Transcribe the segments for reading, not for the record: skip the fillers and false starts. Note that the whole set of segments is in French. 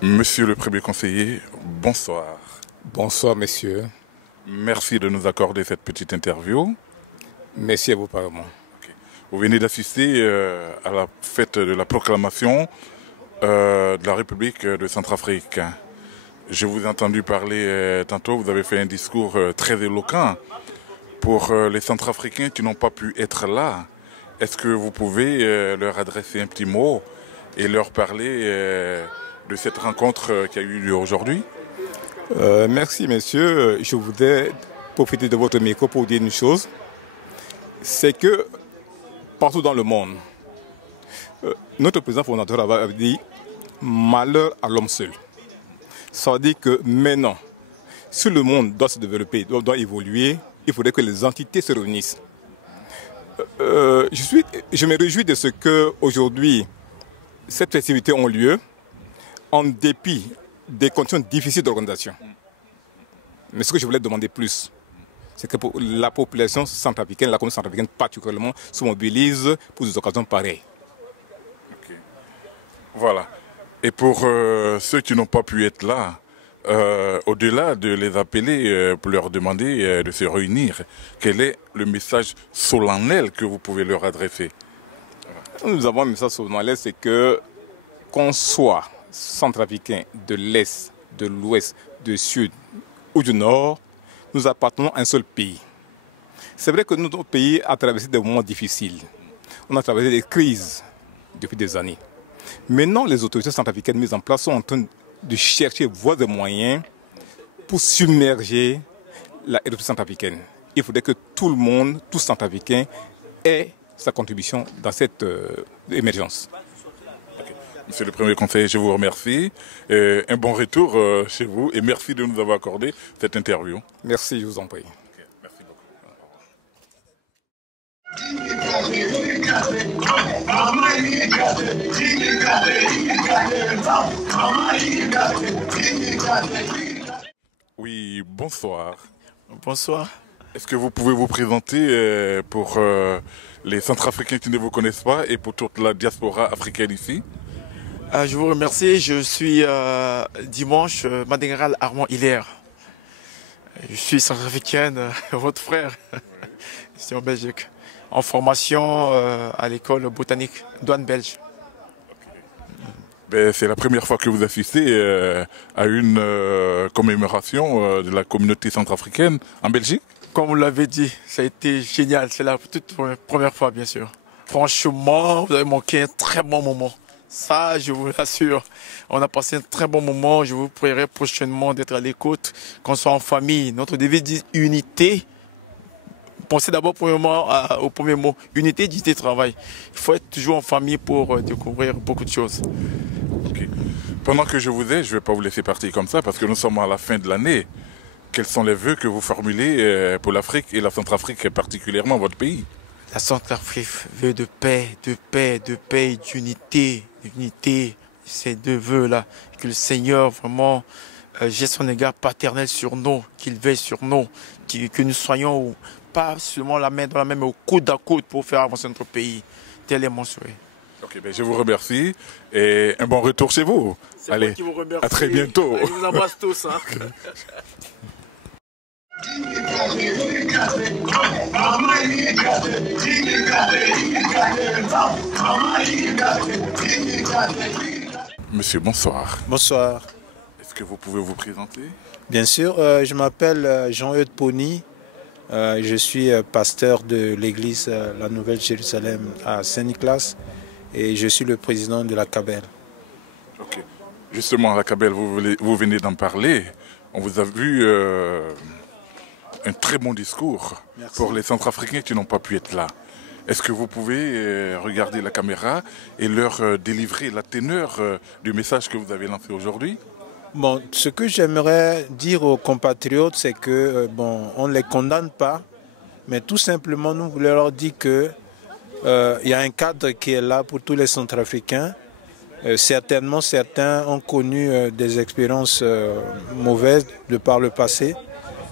Monsieur le Premier conseiller, bonsoir. Bonsoir, messieurs. Merci de nous accorder cette petite interview. Merci à vous, Parlement. Okay. Vous venez d'assister à la fête de la proclamation de la République de Centrafrique. Je vous ai entendu parler tantôt, vous avez fait un discours très éloquent pour les Centrafricains qui n'ont pas pu être là. Est-ce que vous pouvez leur adresser un petit mot et leur parler de cette rencontre qui a eu lieu aujourd'hui? Merci, messieurs. Je voudrais profiter de votre micro pour dire une chose. C'est que partout dans le monde, notre président fondateur avait dit « malheur à l'homme seul ». Ça veut dire que maintenant, si le monde doit se développer, doit évoluer, il faudrait que les entités se réunissent. Je me réjouis de ce qu'aujourd'hui, cette festivité ont lieu en dépit des conditions difficiles d'organisation. Mais ce que je voulais demander plus, c'est que pour la population centrafricaine, la communauté centrafricaine particulièrement, se mobilise pour des occasions pareilles. Okay. Voilà. Et pour ceux qui n'ont pas pu être là, au-delà de les appeler pour leur demander de se réunir, quel est le message solennel que vous pouvez leur adresser? Nous avons un message solennel, c'est que qu'on soit centrafricain de l'Est, de l'Ouest, du Sud ou du Nord, nous appartenons à un seul pays. C'est vrai que notre pays a traversé des moments difficiles. On a traversé des crises depuis des années. Maintenant, les autorités centrafricaines mises en place sont en train de chercher voies et moyens pour submerger la République centrafricaine. Il faudrait que tout le monde, tout centrafricain, ait sa contribution dans cette émergence. Okay. Monsieur le Premier conseiller, je vous remercie. Un bon retour chez vous et merci de nous avoir accordé cette interview. Merci, je vous en prie. Okay. Merci beaucoup. Oui, bonsoir. Bonsoir. Est-ce que vous pouvez vous présenter pour les Centrafricains qui ne vous connaissent pas et pour toute la diaspora africaine ici? Je vous remercie. Je suis Dimanche Madingaral Armand Hilaire. Je suis centrafricaine, votre frère, ici en Belgique, en formation à l'école botanique douane belge. Ben, c'est la première fois que vous assistez à une commémoration de la communauté centrafricaine en Belgique? Comme vous l'avez dit, ça a été génial. C'est la toute première fois, bien sûr. Franchement, vous avez manqué un très bon moment. Ça, je vous l'assure. On a passé un très bon moment. Je vous prierai prochainement d'être à l'écoute, qu'on soit en famille. Notre devise dit unité. Pensez d'abord au premier mot. Unité, unité, travail. Il faut être toujours en famille pour découvrir beaucoup de choses. Okay. Pendant que je vous ai, je ne vais pas vous laisser partir comme ça parce que nous sommes à la fin de l'année. Quels sont les vœux que vous formulez pour l'Afrique et la Centrafrique, particulièrement votre pays? La Centrafrique veut de paix, d'unité, d'unité. Ces deux vœux-là, que le Seigneur vraiment jette son égard paternel sur nous, qu'il veille sur nous, que nous soyons pas seulement la main dans la main, mais au coude à coude pour faire avancer notre pays. Tel est mon souhait. Ok, ben je vous remercie et un bon retour chez vous. Allez, qui vous remercie. À très bientôt. Allez, je vous embrasse tous. Hein. Monsieur, bonsoir. Bonsoir. Est-ce que vous pouvez vous présenter? Bien sûr, je m'appelle Jean-Eudes Pony. Je suis pasteur de l'église La Nouvelle-Jérusalem à Saint-Nicolas et je suis le président de la CABEL. Ok. Justement, la CABEL, vous venez d'en parler. On vous a vu un très bon discours. Merci. Pour les Centrafricains qui n'ont pas pu être là. Est-ce que vous pouvez regarder la caméra et leur délivrer la teneur du message que vous avez lancé aujourd'hui? Bon, ce que j'aimerais dire aux compatriotes, c'est que on ne les condamne pas, mais tout simplement nous voulons leur dire que il y a un cadre qui est là pour tous les Centrafricains. Certainement, certains ont connu des expériences mauvaises de par le passé,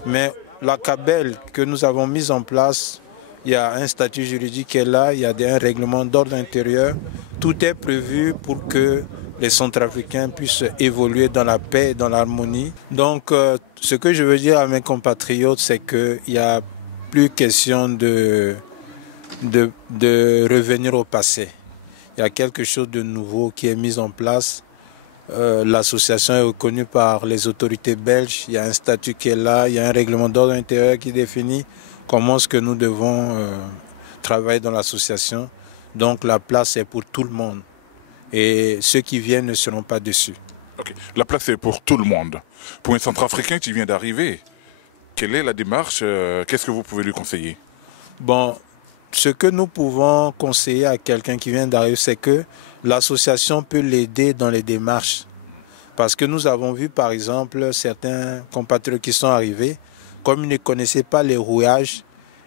mais la CABEL que nous avons mise en place il y a un statut juridique qui est là, il y a un règlement d'ordre intérieur. Tout est prévu pour que les Centrafricains puissent évoluer dans la paix et dans l'harmonie. Donc, ce que je veux dire à mes compatriotes, c'est qu'il n'y a plus question de revenir au passé. Il y a quelque chose de nouveau qui est mis en place. L'association est reconnue par les autorités belges. Il y a un statut qui est là, il y a un règlement d'ordre intérieur qui définit comment est-ce que nous devons travailler dans l'association. Donc la place est pour tout le monde. Et ceux qui viennent ne seront pas déçus. Okay. La place est pour tout le monde. Pour un Centrafricain qui vient d'arriver, quelle est la démarche? Qu'est-ce que vous pouvez lui conseiller? Bon, ce que nous pouvons conseiller à quelqu'un qui vient d'arriver, c'est que l'association peut l'aider dans les démarches. Parce que nous avons vu, par exemple, certains compatriotes qui sont arrivés, comme ils ne connaissaient pas les rouages,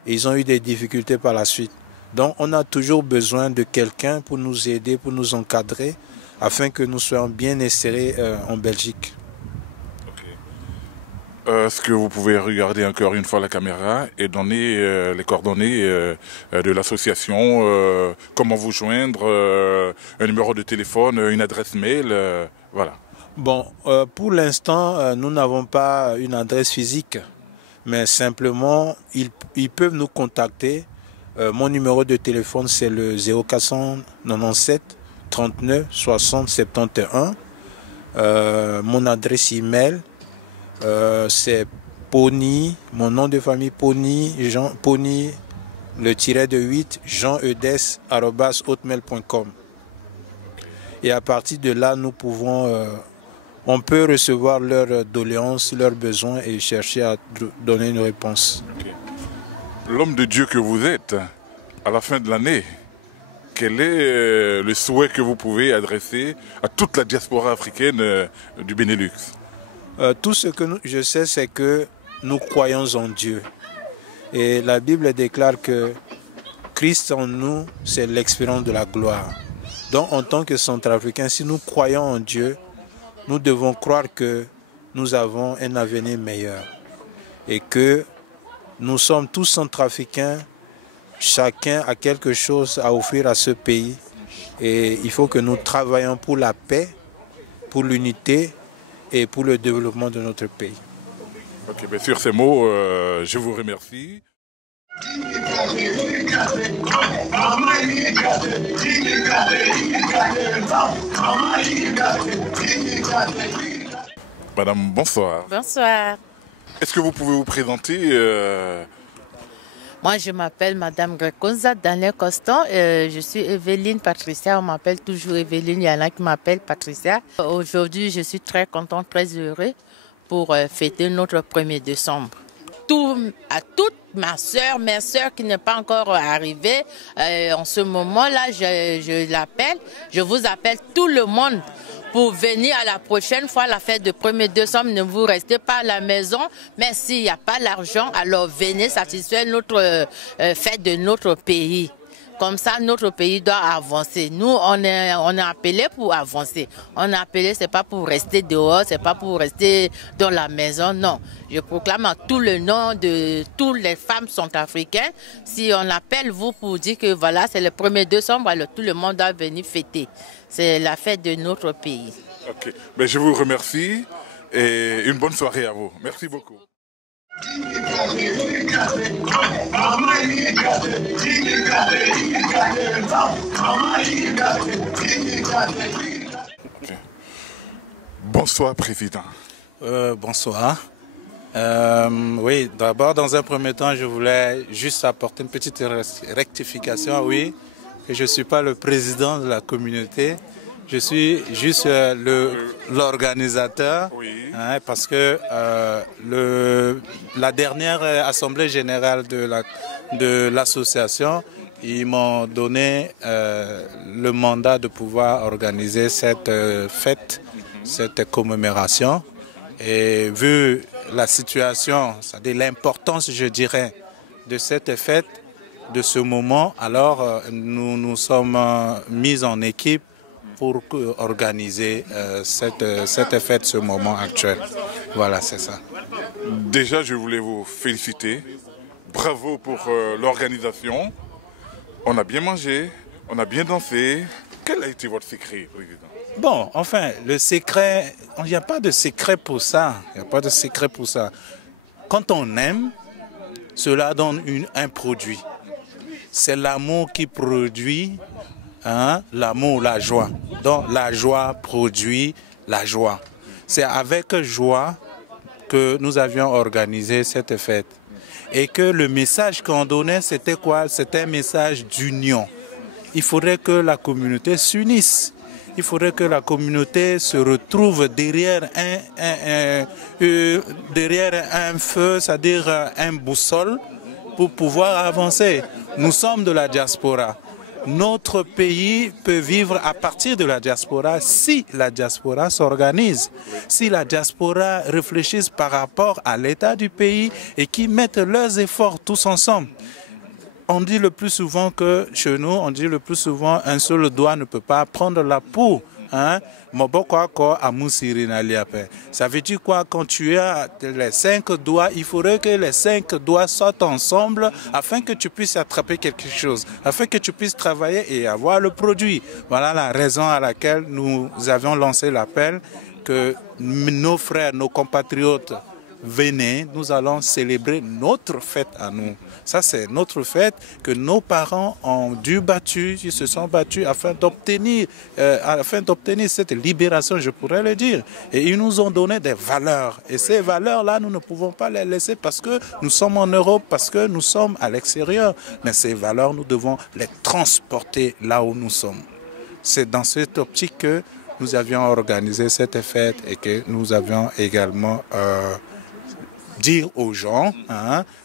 ils ont eu des difficultés par la suite. Donc, on a toujours besoin de quelqu'un pour nous aider, pour nous encadrer, afin que nous soyons bien insérés en Belgique. Est-ce que vous pouvez regarder encore une fois la caméra et donner les coordonnées de l'association, comment vous joindre, un numéro de téléphone, une adresse mail, voilà. Bon, pour l'instant, nous n'avons pas une adresse physique, mais simplement, ils peuvent nous contacter. Mon numéro de téléphone, c'est le 0497 39 60 71. Mon adresse email, c'est Pony, mon nom de famille Pony, Jean, Pony, le tiret de 8, jeanedes@hotmail.com. Et à partir de là, nous pouvons, on peut recevoir leurs doléances, leurs besoins et chercher à donner une réponse. Okay. L'homme de Dieu que vous êtes, à la fin de l'année, quel est le souhait que vous pouvez adresser à toute la diaspora africaine du Benelux? Tout ce que je sais, c'est que nous croyons en Dieu. Et la Bible déclare que Christ en nous, c'est l'expérience de la gloire. Donc en tant que Centrafricains, si nous croyons en Dieu, nous devons croire que nous avons un avenir meilleur. Et que nous sommes tous Centrafricains, chacun a quelque chose à offrir à ce pays. Et il faut que nous travaillions pour la paix, pour l'unité, et pour le développement de notre pays. Ok, bien sur ces mots, je vous remercie. Madame, bonsoir. Bonsoir. Est-ce que vous pouvez vous présenter Moi, je m'appelle Madame Greconza Daniel Coston. Je suis Evelyne Patricia. On m'appelle toujours Evelyne. Il y en a qui m'appellent Patricia. Aujourd'hui, je suis très contente, très heureuse pour fêter notre 1er décembre. À toute ma soeur qui n'est pas encore arrivée, en ce moment-là, je l'appelle. Je vous appelle tout le monde pour venir à la prochaine fois, la fête de 1er décembre. Ne vous restez pas à la maison, mais s'il n'y a pas l'argent, alors venez satisfaire notre fête de notre pays. Comme ça, notre pays doit avancer. Nous, on est appelés pour avancer. On est appelés, c'est pas pour rester dehors, c'est pas pour rester dans la maison, non. Je proclame à tout le nom de toutes les femmes centrafricaines. Si on appelle vous pour dire que voilà, c'est le 1er décembre, alors tout le monde doit venir fêter. C'est la fête de notre pays. Ok, ben, je vous remercie et une bonne soirée à vous. Merci beaucoup. Okay. Bonsoir, Président. Bonsoir. Oui, d'abord, dans un premier temps, je voulais juste apporter une petite rectification. Oui, que je ne suis pas le président de la communauté. Je suis juste l'organisateur, oui. Hein, parce que la dernière assemblée générale de l'association, ils m'ont donné le mandat de pouvoir organiser cette fête, cette commémoration. Et vu la situation, c'est-à-dire l'importance, je dirais, de cette fête, de ce moment, alors nous nous sommes mis en équipe pour organiser cette fête, ce moment actuel. Voilà, c'est ça. Déjà, je voulais vous féliciter bravo pour l'organisation. On a bien mangé, on a bien dansé. Quel a été votre secret, Président? Bon, enfin, le secret, il n'y a pas de secret pour ça. Il n'y a pas de secret pour ça. Quand on aime, cela donne un produit. C'est l'amour qui produit, l'amour, la joie. Donc la joie produit la joie. C'est avec joie que nous avions organisé cette fête. Et que le message qu'on donnait, c'était quoi? C'était un message d'union. Il faudrait que la communauté s'unisse. Il faudrait que la communauté se retrouve derrière un feu, c'est-à-dire un boussole, pour pouvoir avancer. Nous sommes de la diaspora. Notre pays peut vivre à partir de la diaspora si la diaspora s'organise, si la diaspora réfléchisse par rapport à l'état du pays et qui mettent leurs efforts tous ensemble. On dit le plus souvent que chez nous, un seul doigt ne peut pas prendre la peau. Ça veut dire quoi? Quand tu as les 5 doigts, il faudrait que les 5 doigts sortent ensemble afin que tu puisses attraper quelque chose, afin que tu puisses travailler et avoir le produit. Voilà la raison à laquelle nous avions lancé l'appel que nos frères, nos compatriotes, venez, nous allons célébrer notre fête à nous. Ça, c'est notre fête que nos parents ont ils se sont battus afin d'obtenir cette libération, je pourrais le dire. Et ils nous ont donné des valeurs. Et ces valeurs-là, nous ne pouvons pas les laisser parce que nous sommes en Europe, parce que nous sommes à l'extérieur. Mais ces valeurs, nous devons les transporter là où nous sommes. C'est dans cette optique que nous avions organisé cette fête et que nous avions également dire aux gens,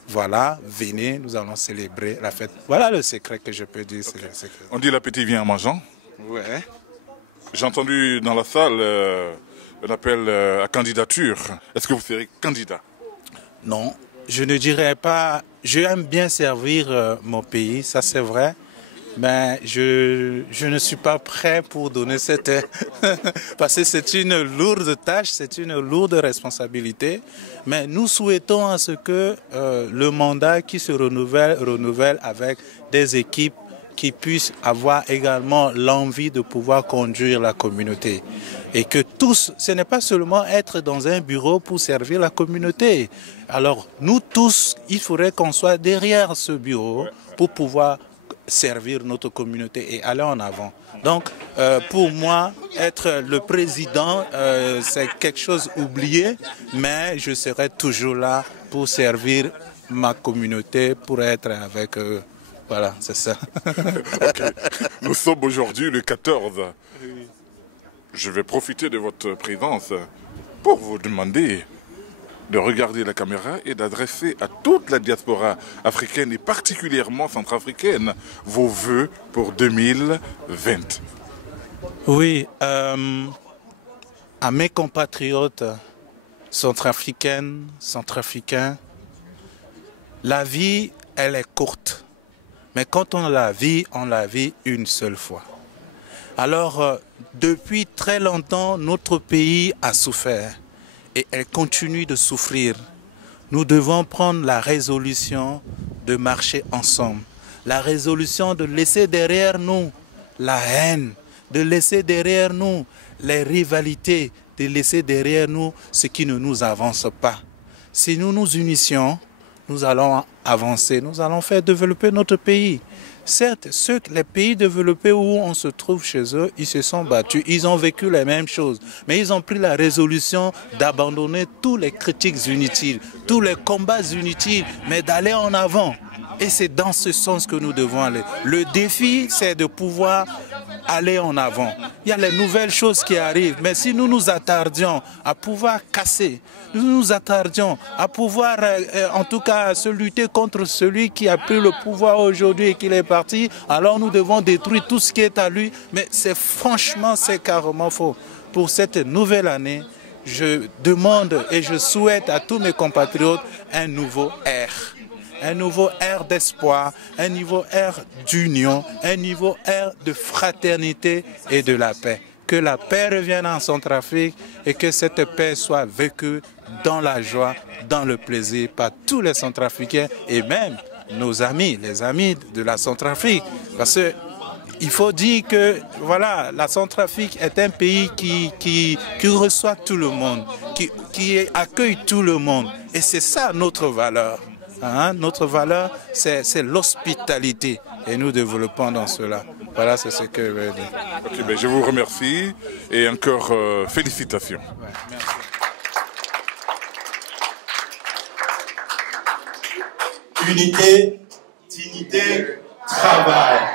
voilà, venez, nous allons célébrer la fête. Voilà le secret que je peux dire. Okay. Le secret. On dit l'appétit vient en mangeant. Ouais. J'ai entendu dans la salle un appel à candidature. Est-ce que vous serez candidat? Non, je ne dirais pas. J'aime bien servir mon pays, ça c'est vrai. Mais je ne suis pas prêt pour donner cette... Parce que c'est une lourde tâche, c'est une lourde responsabilité. Mais nous souhaitons à ce que le mandat qui se renouvelle avec des équipes qui puissent avoir également l'envie de pouvoir conduire la communauté. Et que tous, ce n'est pas seulement être dans un bureau pour servir la communauté. Alors, nous tous, il faudrait qu'on soit derrière ce bureau pour pouvoir servir notre communauté et aller en avant. Donc, pour moi, être le président, c'est quelque chose oublié, mais je serai toujours là pour servir ma communauté, pour être avec eux. Voilà, c'est ça. Okay. Nous sommes aujourd'hui le 14. Je vais profiter de votre présence pour vous demander de regarder la caméra et d'adresser à toute la diaspora africaine et particulièrement centrafricaine vos vœux pour 2020. Oui, à mes compatriotes centrafricains, la vie, elle est courte. Mais quand on la vit une seule fois. Alors, depuis très longtemps, notre pays a souffert. Et elle continue de souffrir. Nous devons prendre la résolution de marcher ensemble. La résolution de laisser derrière nous la haine, de laisser derrière nous les rivalités, de laisser derrière nous ce qui ne nous avance pas. Si nous nous unissions, nous allons avancer, nous allons faire développer notre pays. Certes, les pays développés où on se trouve chez eux, ils se sont battus, ils ont vécu les mêmes choses. Mais ils ont pris la résolution d'abandonner tous les critiques inutiles, tous les combats inutiles, mais d'aller en avant. Et c'est dans ce sens que nous devons aller. Le défi, c'est de pouvoir aller en avant. Il y a les nouvelles choses qui arrivent, mais si nous nous attardions à pouvoir casser, nous nous attardions à pouvoir, en tout cas, se lutter contre celui qui a pris le pouvoir aujourd'hui et qui est parti, alors nous devons détruire tout ce qui est à lui. Mais c'est carrément faux. Pour cette nouvelle année, je demande et je souhaite à tous mes compatriotes un nouveau air. Un nouveau air d'espoir, un nouveau air d'union, un nouveau air de fraternité et de la paix. que la paix revienne en Centrafrique et que cette paix soit vécue dans la joie, dans le plaisir par tous les Centrafricains et même nos amis, les amis de la Centrafrique. Parce que il faut dire que voilà, la Centrafrique est un pays qui reçoit tout le monde, qui accueille tout le monde. Et c'est ça notre valeur. Hein? Notre valeur, c'est l'hospitalité. Et nous développons dans cela. Voilà, c'est ce que je veux dire. Okay, ben je vous remercie et encore félicitations. Ouais, merci. Unité, dignité, travail.